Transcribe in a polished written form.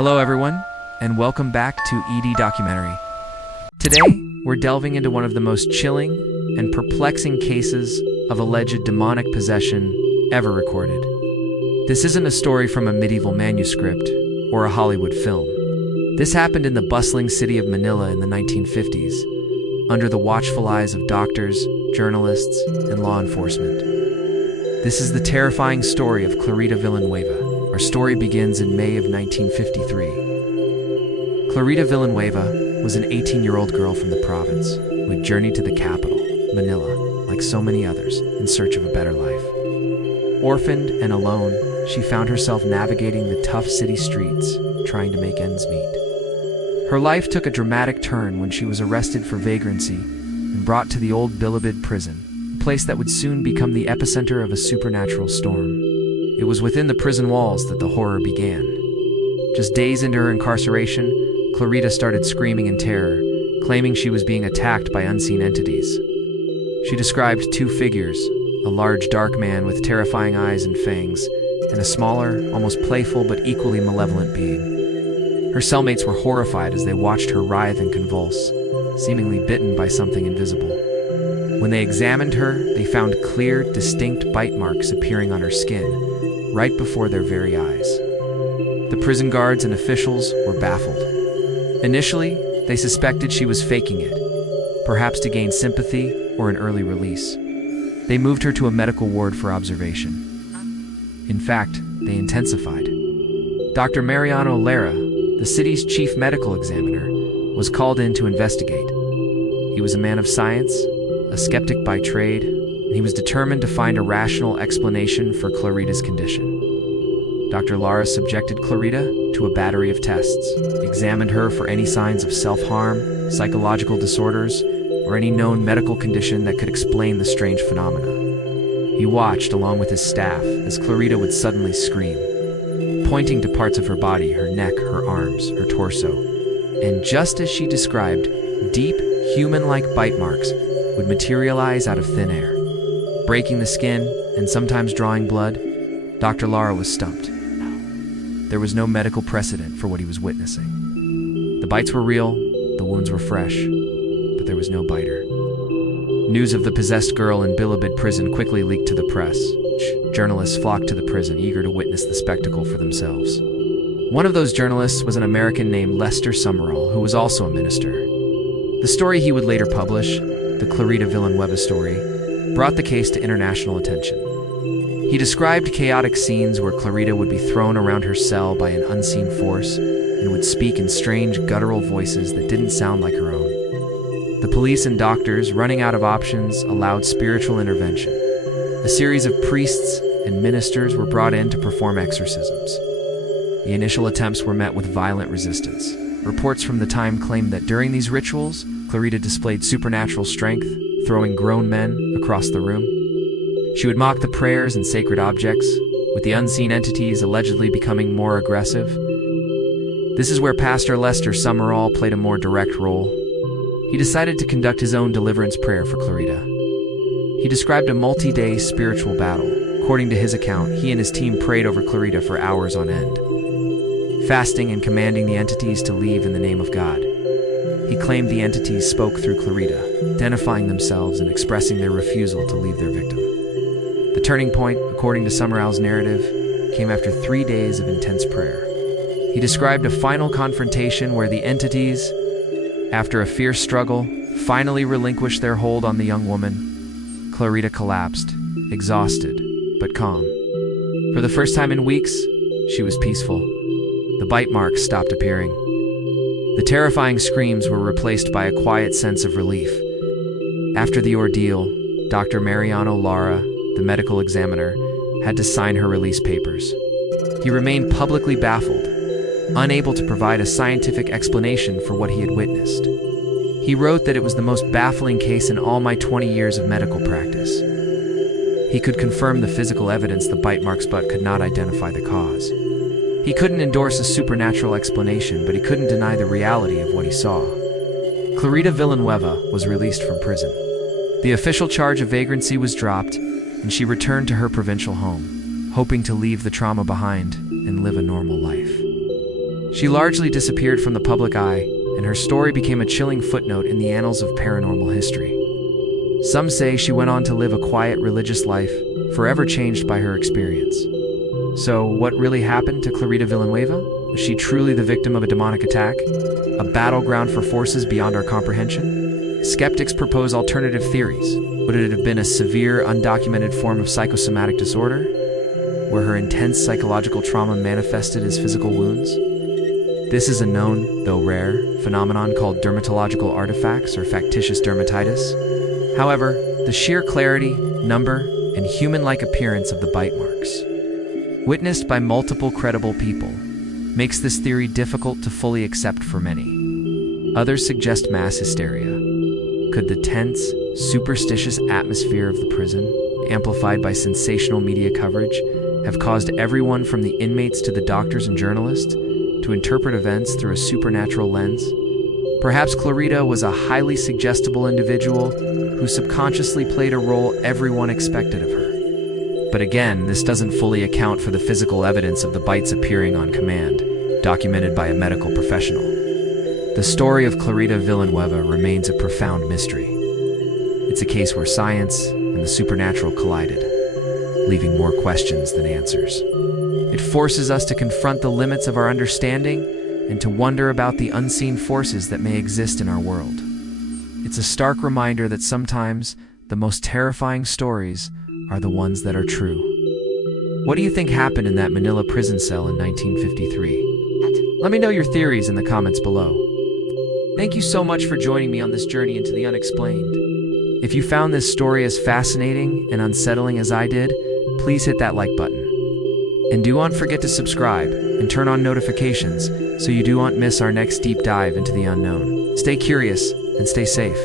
Hello everyone, and welcome back to ED Documentary. Today, we're delving into one of the most chilling and perplexing cases of alleged demonic possession ever recorded. This isn't a story from a medieval manuscript or a Hollywood film. This happened in the bustling city of Manila in the 1950s, under the watchful eyes of doctors, journalists, and law enforcement. This is the terrifying story of Clarita Villanueva. Our story begins in May of 1953. Clarita Villanueva was an 18-year-old girl from the province who had journeyed to the capital, Manila, like so many others, in search of a better life. Orphaned and alone, she found herself navigating the tough city streets, trying to make ends meet. Her life took a dramatic turn when she was arrested for vagrancy and brought to the old Bilibid prison, a place that would soon become the epicenter of a supernatural storm. It was within the prison walls that the horror began. Just days into her incarceration, Clarita started screaming in terror, claiming she was being attacked by unseen entities. She described two figures, a large dark man with terrifying eyes and fangs, and a smaller, almost playful but equally malevolent being. Her cellmates were horrified as they watched her writhe and convulse, seemingly bitten by something invisible. When they examined her, they found clear, distinct bite marks appearing on her skin, right before their very eyes. The prison guards and officials were baffled. Initially, they suspected she was faking it, perhaps to gain sympathy or an early release. They moved her to a medical ward for observation. In fact, they intensified. Dr. Mariano Lara, the city's chief medical examiner, was called in to investigate. He was a man of science, a skeptic by trade, and he was determined to find a rational explanation for Clarita's condition. Dr. Lara subjected Clarita to a battery of tests, examined her for any signs of self-harm, psychological disorders, or any known medical condition that could explain the strange phenomena. He watched, along with his staff, as Clarita would suddenly scream, pointing to parts of her body, her neck, her arms, her torso. And just as she described, deep, human-like bite marks would materialize out of thin air, breaking the skin and sometimes drawing blood. Dr. Lara was stumped. There was no medical precedent for what he was witnessing. The bites were real, the wounds were fresh, but there was no biter. News of the possessed girl in Bilibid prison quickly leaked to the press. Journalists flocked to the prison, eager to witness the spectacle for themselves. One of those journalists was an American named Lester Summerall, who was also a minister. The story he would later publish, the Clarita Villanueva story, brought the case to international attention. He described chaotic scenes where Clarita would be thrown around her cell by an unseen force and would speak in strange, guttural voices that didn't sound like her own. The police and doctors, running out of options, allowed spiritual intervention. A series of priests and ministers were brought in to perform exorcisms. The initial attempts were met with violent resistance. Reports from the time claimed that during these rituals, Clarita displayed supernatural strength, throwing grown men across the room. She would mock the prayers and sacred objects, with the unseen entities allegedly becoming more aggressive. This is where Pastor Lester Summerall played a more direct role. He decided to conduct his own deliverance prayer for Clarita. He described a multi-day spiritual battle. According to his account, he and his team prayed over Clarita for hours on end, fasting and commanding the entities to leave in the name of God. He claimed the entities spoke through Clarita, identifying themselves and expressing their refusal to leave their victim. The turning point, according to Summerall's narrative, came after 3 days of intense prayer. He described a final confrontation where the entities, after a fierce struggle, finally relinquished their hold on the young woman. Clarita collapsed, exhausted, but calm. For the first time in weeks, she was peaceful. The bite marks stopped appearing. The terrifying screams were replaced by a quiet sense of relief. After the ordeal, Dr. Mariano Lara, the medical examiner, had to sign her release papers. He remained publicly baffled, unable to provide a scientific explanation for what he had witnessed. He wrote that it was the most baffling case in all my 20 years of medical practice. He could confirm the physical evidence, the bite marks, but could not identify the cause. He couldn't endorse a supernatural explanation, but he couldn't deny the reality of what he saw. Clarita Villanueva was released from prison. The official charge of vagrancy was dropped, and she returned to her provincial home, hoping to leave the trauma behind and live a normal life. She largely disappeared from the public eye, and her story became a chilling footnote in the annals of paranormal history. Some say she went on to live a quiet religious life, forever changed by her experience. So, what really happened to Clarita Villanueva? Was she truly the victim of a demonic attack? A battleground for forces beyond our comprehension? Skeptics propose alternative theories. Would it have been a severe, undocumented form of psychosomatic disorder, where her intense psychological trauma manifested as physical wounds? This is a known, though rare, phenomenon called dermatological artifacts or factitious dermatitis. However, the sheer clarity, number, and human-like appearance of the bite marks, witnessed by multiple credible people, makes this theory difficult to fully accept for many. Others suggest mass hysteria. Could the tense, superstitious atmosphere of the prison, amplified by sensational media coverage, have caused everyone from the inmates to the doctors and journalists to interpret events through a supernatural lens? Perhaps Clarita was a highly suggestible individual who subconsciously played a role everyone expected of her. But again, this doesn't fully account for the physical evidence of the bites appearing on command, documented by a medical professional. The story of Clarita Villanueva remains a profound mystery. It's a case where science and the supernatural collided, leaving more questions than answers. It forces us to confront the limits of our understanding and to wonder about the unseen forces that may exist in our world. It's a stark reminder that sometimes the most terrifying stories are the ones that are true. What do you think happened in that Manila prison cell in 1953? Let me know your theories in the comments below. Thank you so much for joining me on this journey into the unexplained. If you found this story as fascinating and unsettling as I did, please hit that like button. And do not forget to subscribe and turn on notifications so you do not miss our next deep dive into the unknown. Stay curious and stay safe.